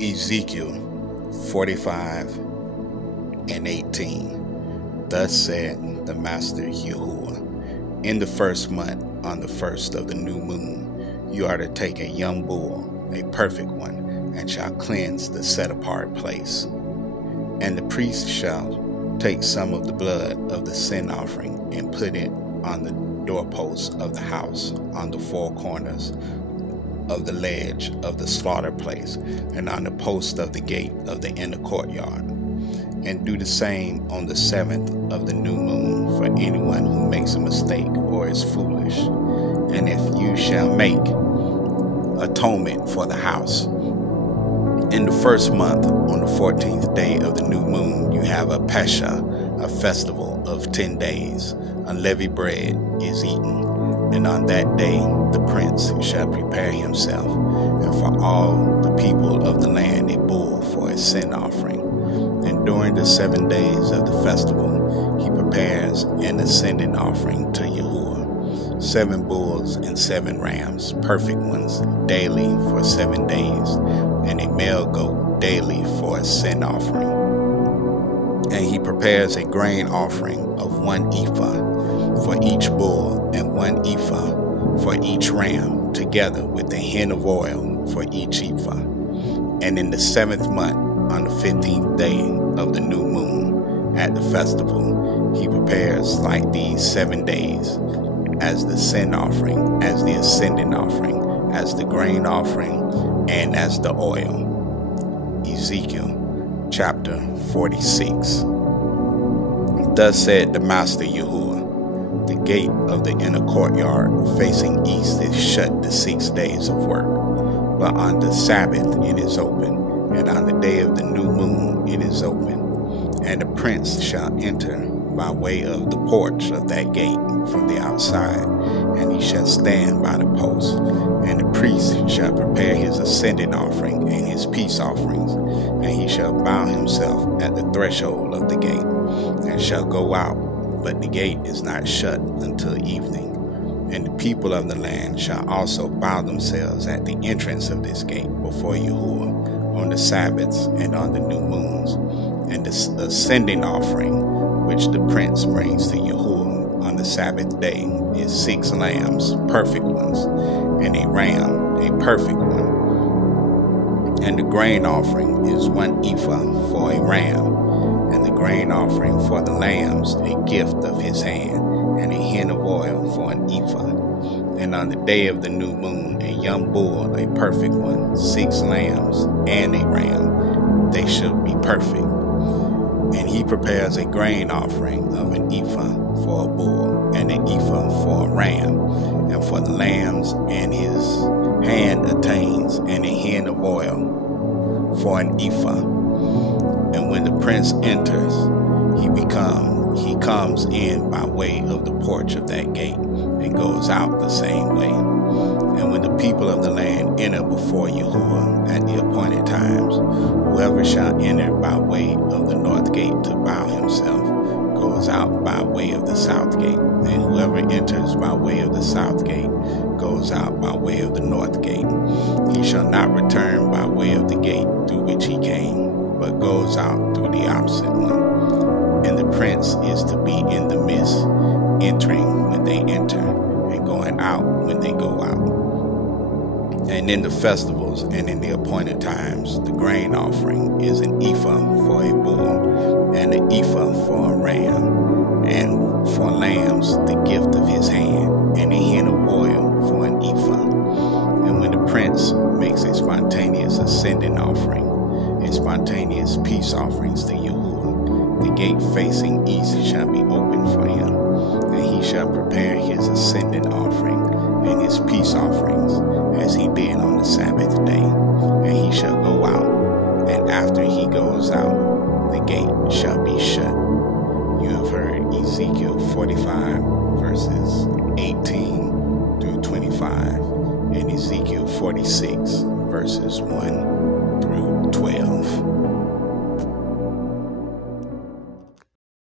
Ezekiel 45:18. Thus said the Master Yahuwah, in the first month, on the first of the new moon, you are to take a young bull, a perfect one, and shall cleanse the set-apart place. And the priest shall take some of the blood of the sin offering and put it on the doorposts of the house, on the four corners of the ledge of the slaughter place, and on the post of the gate of the inner courtyard. And do the same on the 7th of the new moon for anyone who makes a mistake or is foolish. And if you shall make atonement for the house, in the first month, on the 14th day of the new moon, you have a Pesha, a festival of 10 days. Unleavened bread is eaten. And on that day the prince shall prepare himself, and for all the people of the land a bull for a sin offering. And during the 7 days of the festival he prepares an ascending offering to Yahuwah, 7 bulls and 7 rams, perfect ones, daily for 7 days, and a male goat daily for a sin offering. And he prepares a grain offering of 1 ephah for each bull, and 1 ephah for each ram, together with a hin of oil for each ephah. And in the 7th month, on the 15th day of the new moon, at the festival, he prepares like these 7 days, as the sin offering, as the ascending offering, as the grain offering, and as the oil. Ezekiel chapter 46. Thus said the Master Yahuwah, the gate of the inner courtyard facing east is shut the 6 days of work, but on the Sabbath it is open, and on the day of the new moon it is open. And the prince shall enter by way of the porch of that gate from the outside, and he shall stand by the post. And the priest shall prepare his ascending offering and his peace offerings, and he shall bow himself at the threshold of the gate, and shall go out, but the gate is not shut until evening. And the people of the land shall also bow themselves at the entrance of this gate before Yahuwah on the Sabbaths and on the new moons. And the ascending offering which the prince brings to Yahuwah on the Sabbath day is 6 lambs, perfect ones, and a ram, a perfect one. And the grain offering is 1 ephah for a ram, and the grain offering for the lambs a gift of his hand, and a hin of oil for an ephah. And on the day of the new moon a young bull, a perfect one, 6 lambs, and a ram, they should be perfect. And he prepares a grain offering of an ephah for a bull, and an ephah for a ram, and for the lambs, and his hand attains, and a hin of oil for an ephah. And when the prince enters, he comes in by way of the porch of that gate, and goes out the same way. And when the people of the land enter before Yahuwah at the appointed times, whoever shall enter by way of the north gate to bow himself goes out by way of the south gate, and whoever enters by way of the south gate goes out by way of the north gate. He shall not return by way of the gate through which he came, but goes out through the opposite one. And the prince is to be in the midst, entering when they enter, and going out when they go out. And in the festivals and in the appointed times, the grain offering is an ephah for a bull, and an ephah for a ram, and for lambs the gift of his hand, and a hin of oil for an ephah. And when the prince makes a spontaneous ascending offering, a spontaneous peace offerings to Yahuwah, the gate facing east shall be open for him, and he shall prepare his ascending offering and his peace offerings as he did on the Sabbath day. And he shall go out, and after he goes out, the gate shall be shut. You have heard Ezekiel 45 verses 18 through 25, and Ezekiel 46 verses 1 through 12.